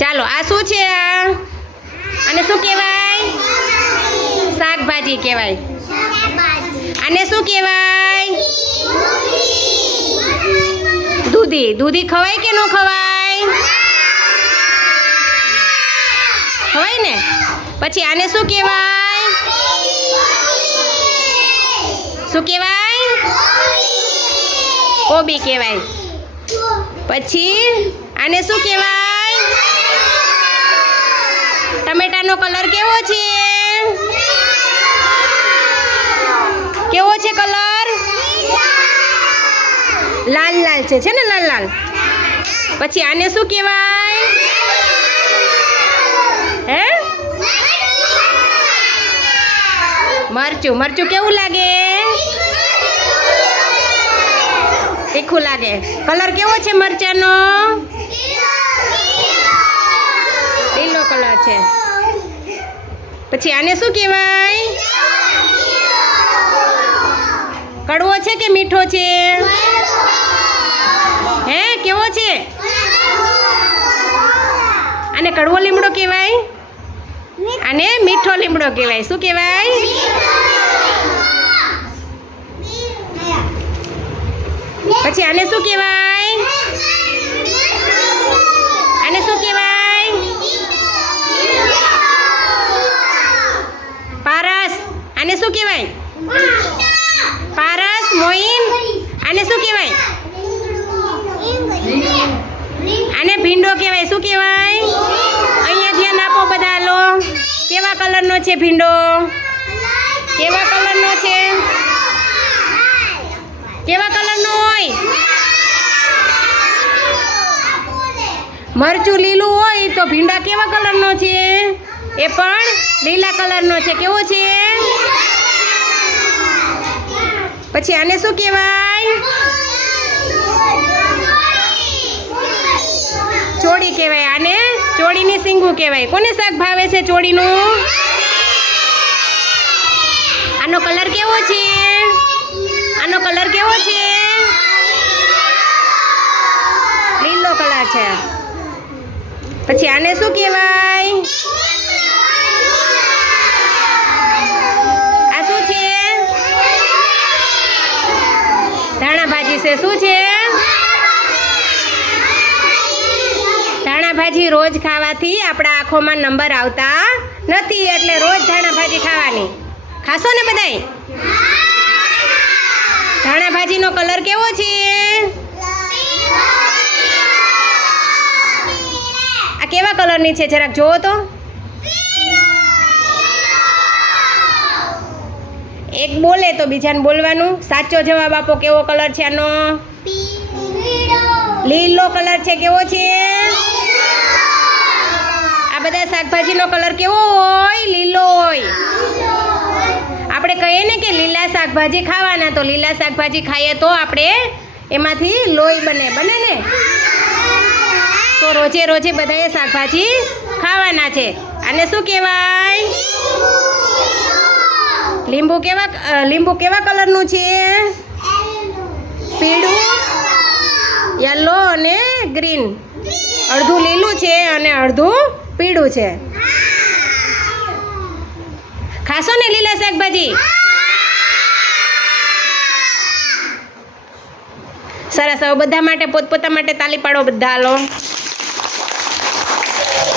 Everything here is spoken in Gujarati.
ચાલો, આ શું છે? આને શું કહેવાય? શાકભાજી કહેવાય. આને શું કહેવાય? દૂધી. દૂધી ખવાય કે ન ખવાય? ખવાય ને? પછી આને શું કહેવાય? શું કહેવાય? કોબી કહેવાય. પછી આને શું કહેવાય? ટમેટાનો કલર કેવો છે? કેવો છે કલર? લાલ લાલ છે છે ને લાલ લાલ? પછી આને શું કહેવાય? હે? મરચું. મરચું કેવું લાગે? તીખું લાગે. કલર કેવો છે મરચાનો લીલો કલર છે. પછી આને શું કહેવાય? કડવો છે કે મીઠો છે? હે, કેવો છે? આને કડવો લીમડો કહેવાય? આને મીઠો લીમડો કહેવાય. શું કહેવાય? પછી આને શું કહેવાય આને શું કહેવાય પારસ આને શું કહેવાય પારસ મોઈન આને શું કહેવાય? આને ભીંડો કહેવાય. શું કહેવાય? અહીંયા ધ્યાન આપો બધા લો કેવા કલરનો છે ભીંડો? કેવા કલરનો છે? કેવા કલરનો હોય? મરચું લીલું હોય તો ભીંડા કેવા કલરનો છે? એ પણ લીલા કલરનો છે. કેવો છે? પછી આને શું કહેવાય? ચોળી કહેવાય આને? ચોળીની સિંગું કહેવાય. કોને શાક ભાવે છે ચોળીનું? આનો કલર કેવો છે? આનો કલર કેવો છે? લીલો કલર છે. પછી આને શું કહેવાય આ શું છે ધાણા ભાજી છે, શું છે? ધાણા ભાજી રોજ ખાવાથી આપણા આંખોમાં નંબર આવતા નથી, એટલે રોજ ધાણા ભાજી ખાવાની. ખાશો ને બધાય? ધાણા ભાજીનો કલર કેવો છે? આ કેવા કલરની છે, જરાક જોવો તો. એક બોલે તો બીજાને બોલવાનું. સાચો જવાબ આપો, કેવો કલર છે આનો? લીલો કલર છે, કેવો છે? આ બધા શાકભાજીનો કલર કેવો હોય? લીલો હોય. આપણે કહીએ ને કે લીલા શાકભાજી ખાવાના, તો લીલા શાકભાજી ખાઈએ તો આપણે એમાંથી લોહી બને બને ને? તો રોજે રોજે બધાએ શાકભાજી ખાવાના છે. આને શું કહેવાય? લીંબુ કેવા લીંબુ કેવા કલરનું છે? પીળું, યલો અને ગ્રીન. અડધું લીલું છે અને અડધું પીળું છે. ખાશો ને લીલા શાકભાજી? સરસ, હવે બધા માટે પોતપોતા માટે તાલી પાડો બધા હાલો